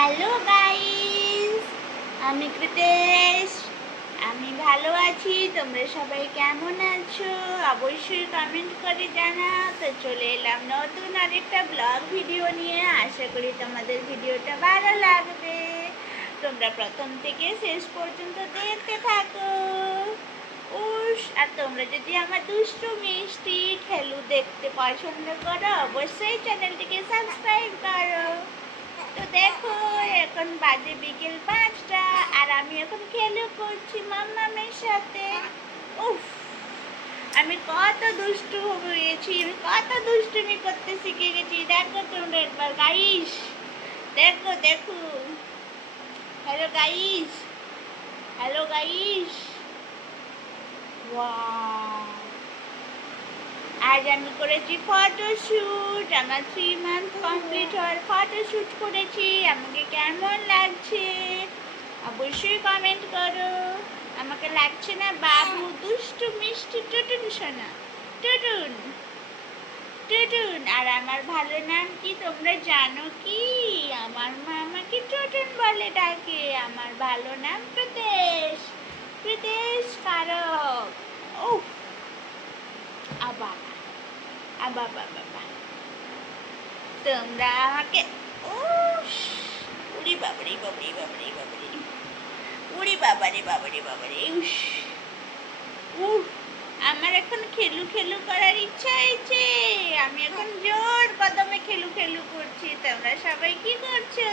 Hello guys, আমি কৃতেশ। আমি ভালো আছি। তোমরা সবাই কেমন আছো অবশ্যই কমেন্ট করে জানাও। তো চলে এলাম নতুন আরেকটা ব্লগ ভিডিও নিয়ে। আশা করি তোমাদের ভিডিওটা ভালো লাগবে। তোমরা প্রথম থেকে শেষ পর্যন্ত দেখতে থাকো। আর তোমরা যদি আমার দুষ্টু মিষ্টি খেলু দেখতে পছন্দ করো অবশ্যই চ্যানেলটিকে সাবস্ক্রাইব করো। তো দেখো, এখন বাজে বিকেল 5টা আর আমি এখন খেলে করছি মাম্মামের সাথে। উফ, আমি কত দুষ্টু হয়েছি, আমি কত দুষ্টুমি করতে শিখে গেছি। দেখো তোমরা একবার গাইস, দেখো দেখো। Hello guys, hello guys. Wow, আজ আমি করেছি ফটোশ্যুট। আমার 3 মান্থ কমপ্লিট হওয়ার ফটোশ্যুট করেছি। আমাকে কেমন লাগছে অবশ্যই কমেন্ট করো। আমাকে লাগছে না বাবু দুষ্টু মিষ্টি টুটুন সোনা, টুটুন টুটুন। আর আমার ভালো নাম কি তোমরা জানো কি? আমার মা আমাকে টুটুন বলে ডাকে। আমার ভালো নাম কৃতেশ, কৃতেশ কারক। ও আবা আবা বাবা, তোমরা আমাকে উড়ি বাবারি বাবারি বাবারি বাবারি, উড়ি বাবারি বাবারি বাবারি। আমার এখন খেলু খেলু করার ইচ্ছা হয়েছে। আমি এখন জোর কদমে খেলু খেলু করছি। তোমরা সবাই কি করছো?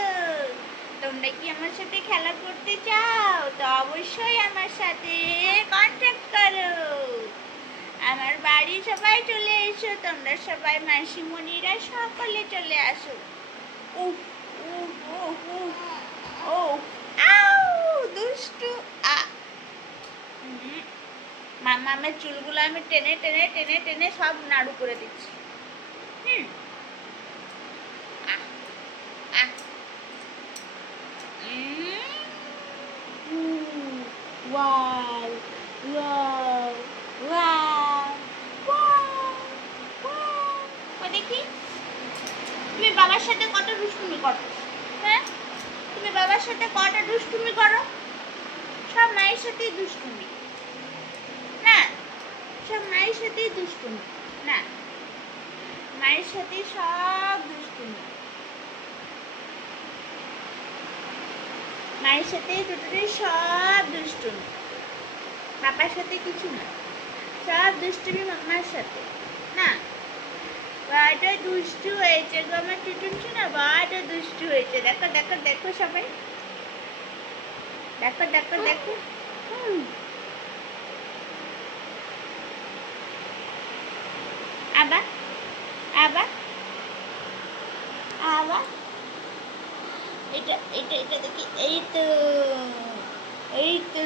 তোমরা কি আমার সাথে খেলা করতে চাও? তো অবশ্যই আমার সাথে কন্ট্যাক্ট করো। আমার বাড়ি সবাই চলে এসো। তোমরা সবাই মাসিমণিরা সকলে চলে আসো। উফ উফ উফ উফ ও আউ দুষ্টু। মামামের চুলগুলো আমি টেনে টেনে টেনে টেনে সব নাড়ু করে দিচ্ছি। Wow wow wow wow. দেখি তুমি বাবার সাথে কত দুষ্টুমি করো। হ্যাঁ, তুমি বাবার সাথে কটা দুষ্টুমি করো? সব মায়ের সাথেই দুষ্টুমি না? সব মায়ের সাথেই দুষ্টুমি না? মায়ের সাথে সব দুষ্টুমি, মায়ের সাথে দুটোদের সব দুষ্টুমি। পাপার সাথে কিছু না, সব দুষ্টুমি মামার সাথে না? বড় দুষ্টু হয়েছে গো আমার টুটুন সোনা, বড় দুষ্টু হয়েছে। দেখো দেখো দেখো সবাই, দেখো দেখো দেখো। আবার আবার আবার এটা এটা এটা দেখি। এই তো এই তো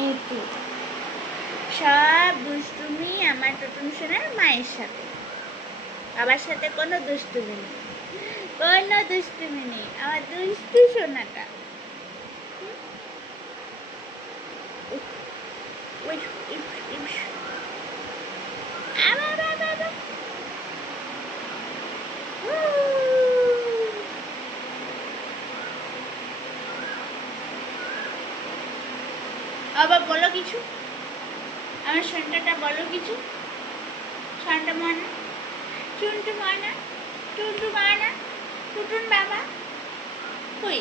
এই তো সব দুষ্টুমি আমার টুটুন সোনার মায়ের সাথে। বাবার সাথে কোনো দুষ্টুমি নেই, কোনো দুষ্টুমি নেই। আমার দুষ্টু সোনাটা আবার বলো কিছু। আমার সন্তানটা বলো কিছু। সন্তা মানা, চুন্টু মানা, টুন্টু মানা, টুটুন বাবা কই?